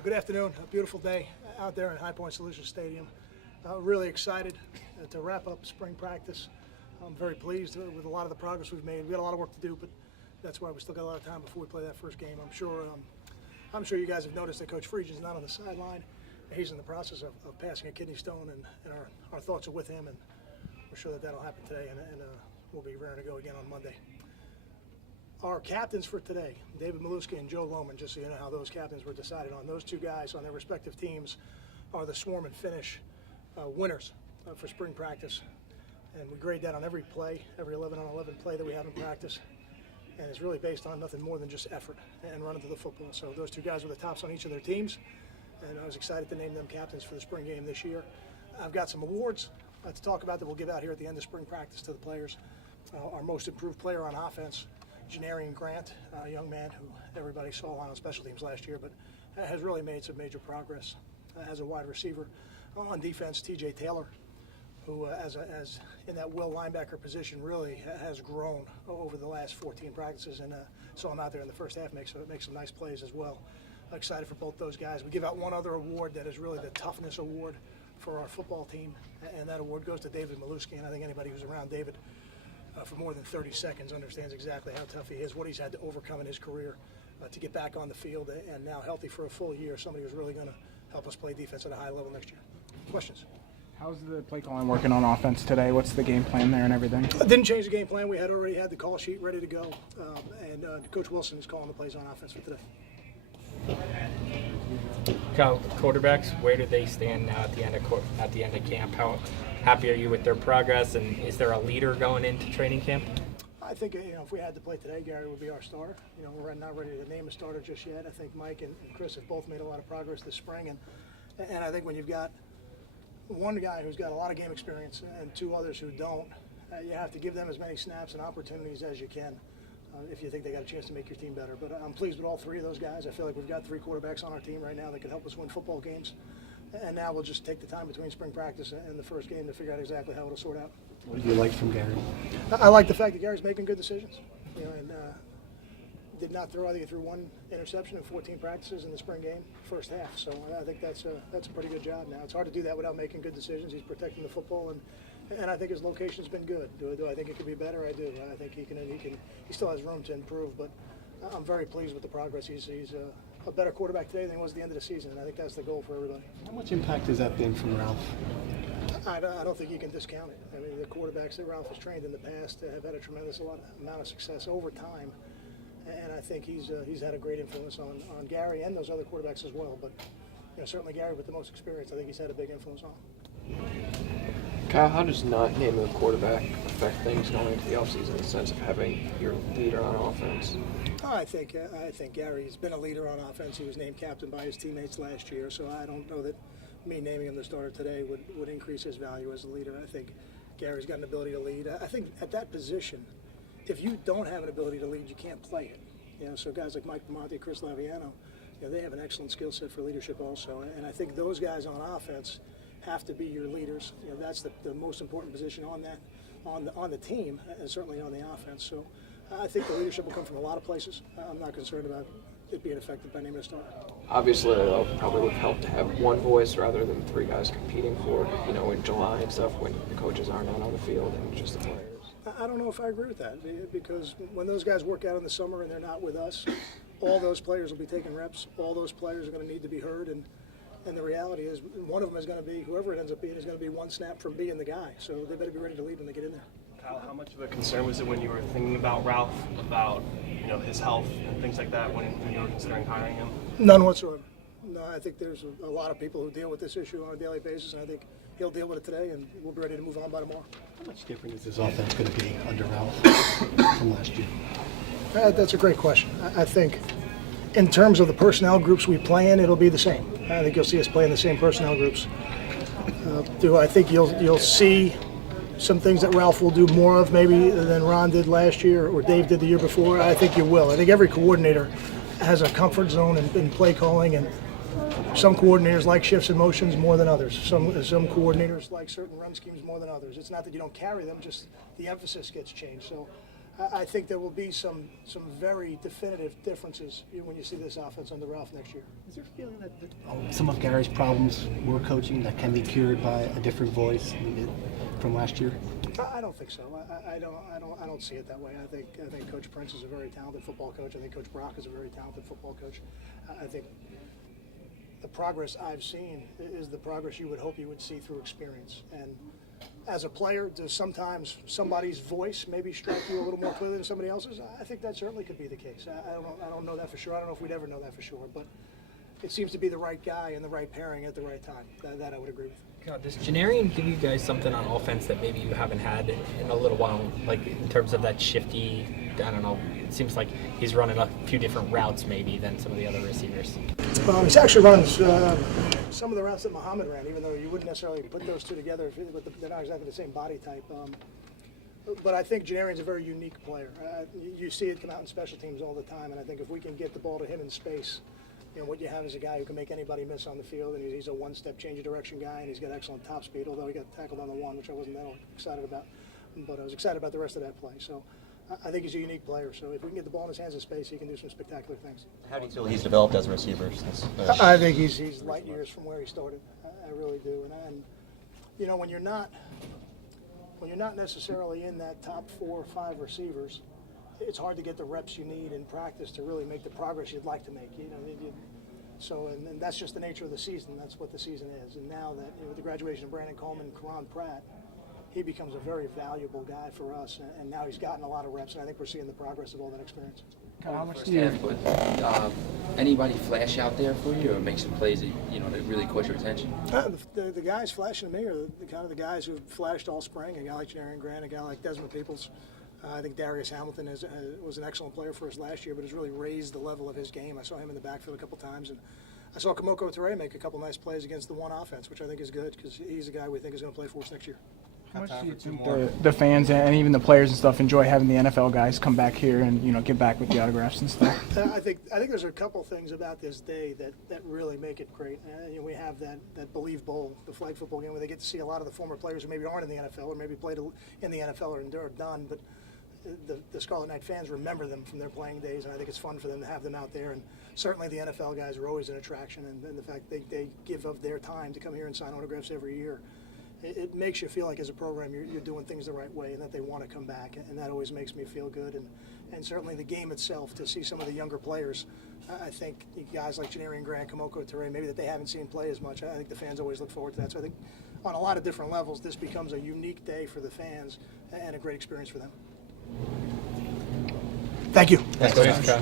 Good afternoon. A beautiful day out there in High Point Solutions Stadium. Really excited to wrap up spring practice. I'm very pleased with a lot of the progress we've made. We got a lot of work to do, but that's why we still got a lot of time before we play that first game. I'm sure you guys have noticed that Coach Friedgen's not on the sideline. He's in the process of passing a kidney stone, and our thoughts are with him, and we're sure that that'll happen today, and we'll be raring to go again on Monday. Our captains for today, David Maluski and Joe Lohman, just so you know how those captains were decided on. Those two guys on their respective teams are the swarm and finish winners for spring practice. And we grade that on every play, every 11-on-11 play that we have in practice. And it's really based on nothing more than just effort and running to the football. So those two guys were the tops on each of their teams. And I was excited to name them captains for the spring game this year. I've got some awards to talk about that we'll give out here at the end of spring practice to the players. Our most improved player on offense, Janarian Grant, a young man who everybody saw on special teams last year, but has really made some major progress as a wide receiver. On defense, TJ Taylor, who as in that will linebacker position really has grown over the last 14 practices, and saw him out there in the first half make some nice plays as well. Excited for both those guys. We give out one other award that is really the toughness award for our football team, and that award goes to David Maluski. And I think anybody who's around David for more than 30 seconds understands exactly how tough he is, what he's had to overcome in his career to get back on the field, and now healthy for a full year. Somebody who's really going to help us play defense at a high level next year. Questions? How's the play calling working on offense today? What's the game plan there and everything? Didn't change the game plan. We had already had the call sheet ready to go, and Coach Wilson is calling the plays on offense for today. Quarterbacks, where do they stand now at the end of camp? How happy are you with their progress, and is there a leader going into training camp? I think if we had to play today, Gary would be our starter. We're not ready to name a starter just yet. I think Mike and Chris have both made a lot of progress this spring, and I think when you've got one guy who's got a lot of game experience and two others who don't, you have to give them as many snaps and opportunities as you can. If you think they got a chance to make your team better. But I'm pleased with all three of those guys. I feel like we've got three quarterbacks on our team right now that can help us win football games. And now we'll just take the time between spring practice and the first game to figure out exactly how it'll sort out. What do you like from Gary? I like the fact that Gary's making good decisions. And did not throw. I think he threw one interception in 14 practices in the spring game, first half. So I think that's a pretty good job now. It's hard to do that without making good decisions. He's protecting the football, and I think his location's been good. Do I think it could be better? I do. I think he still has room to improve, but I'm very pleased with the progress. He's a better quarterback today than he was at the end of the season, and I think that's the goal for everybody. How much impact has that been from Ralph? I don't think you can discount it. I mean, the quarterbacks that Ralph has trained in the past have had a tremendous amount of success over time, and I think he's had a great influence on Gary and those other quarterbacks as well. But certainly Gary with the most experience, I think he's had a big influence on him. Kyle, how does not naming a quarterback affect things going into the offseason in the sense of having your leader on offense? I think Gary's been a leader on offense. He was named captain by his teammates last year, so I don't know that me naming him the starter today would increase his value as a leader. I think Gary's got an ability to lead. I think at that position, if you don't have an ability to lead, you can't play it. So guys like Mike Monte, Chris Laviano, they have an excellent skill set for leadership also, and I think those guys on offense have to be your leaders. That's the most important position on the team, and certainly on the offense. So I think the leadership will come from a lot of places. I'm not concerned about it being affected by naming a starter. Obviously, it probably would help to have one voice rather than three guys competing for, in July and stuff when the coaches aren't out on the field and just the players. I don't know if I agree with that, because when those guys work out in the summer and they're not with us, all those players will be taking reps. All those players are going to need to be heard, and the reality is one of them is going to be, whoever it ends up being, is going to be one snap from being the guy. So they better be ready to lead when they get in there. Kyle, how much of a concern was it when you were thinking about Ralph, about his health and things like that when you were considering hiring him? None whatsoever. No, I think there's a lot of people who deal with this issue on a daily basis, and I think he'll deal with it today, and we'll be ready to move on by tomorrow. How much different is this offense going to be under Ralph from last year? That's a great question. I think in terms of the personnel groups we play in, it'll be the same. I think you'll see us play in the same personnel groups. I think you'll see some things that Ralph will do more of maybe than Ron did last year or Dave did the year before. I think you will. I think every coordinator has a comfort zone in play calling, and some coordinators like shifts and motions more than others. Some coordinators like certain run schemes more than others. It's not that you don't carry them, just the emphasis gets changed. So I think there will be some very definitive differences when you see this offense under Ralph next year. Is there a feeling that some of Gary's problems were coaching that can be cured by a different voice from last year? I don't think so. I don't see it that way. I think Coach Prince is a very talented football coach. I think Coach Brock is a very talented football coach. I think the progress I've seen is the progress you would hope you would see through experience. And as a player, does sometimes somebody's voice maybe strike you a little more clearly than somebody else's? I think that certainly could be the case. I don't know that for sure. I don't know if we'd ever know that for sure. But it seems to be the right guy and the right pairing at the right time. That I would agree with. God, does Janarian give you guys something on offense that maybe you haven't had in a little while? Like in terms of that shifty, I don't know, it seems like he's running a few different routes maybe than some of the other receivers. He actually runs some of the routes that Muhammad ran, even though you wouldn't necessarily put those two together, but they're not exactly the same body type. But I think Janarian's a very unique player. You see it come out in special teams all the time, and I think if we can get the ball to him in space, what you have is a guy who can make anybody miss on the field, and he's a one-step change of direction guy, and he's got excellent top speed, although he got tackled on the one, which I wasn't that excited about. But I was excited about the rest of that play. So I think he's a unique player. So if we can get the ball in his hands in space, he can do some spectacular things. How do you feel he's developed as a receiver since? I think he's light years from where he started. I really do. And when you're not necessarily in that top 4 or 5 receivers, it's hard to get the reps you need in practice to really make the progress you'd like to make. And that's just the nature of the season. That's what the season is. And now that with the graduation of Brandon Coleman and Karan Pratt, he becomes a very valuable guy for us. And now he's gotten a lot of reps, and I think we're seeing the progress of all that experience. How much First do you? half, but anybody flash out there for you or make some plays that that really caught your attention? The guys flashing to me are the kind of the guys who flashed all spring. A guy like Janarian Grant, a guy like Desmond Peoples. I think Darius Hamilton was an excellent player for us last year, but has really raised the level of his game. I saw him in the backfield a couple times, and I saw Kamoko Toure make a couple nice plays against the one offense, which I think is good because he's a guy we think is going to play for us next year. How much do you think the fans and even the players and stuff enjoy having the NFL guys come back here and get back with the autographs and stuff? I think there's a couple things about this day that really make it great. We have that Believe Bowl, the flag football game, where they get to see a lot of the former players who maybe aren't in the NFL or maybe played in the NFL or are done, but the Scarlet-White fans remember them from their playing days, and I think it's fun for them to have them out there. And certainly the NFL guys are always an attraction, and the fact they give of their time to come here and sign autographs every year. It makes you feel like as a program you're doing things the right way and that they want to come back, and that always makes me feel good. And certainly the game itself, to see some of the younger players, I think guys like Janarian Grant, Kamoko Toure, maybe that they haven't seen play as much, I think the fans always look forward to that. So I think on a lot of different levels this becomes a unique day for the fans and a great experience for them. Thank you. Thanks, Coach.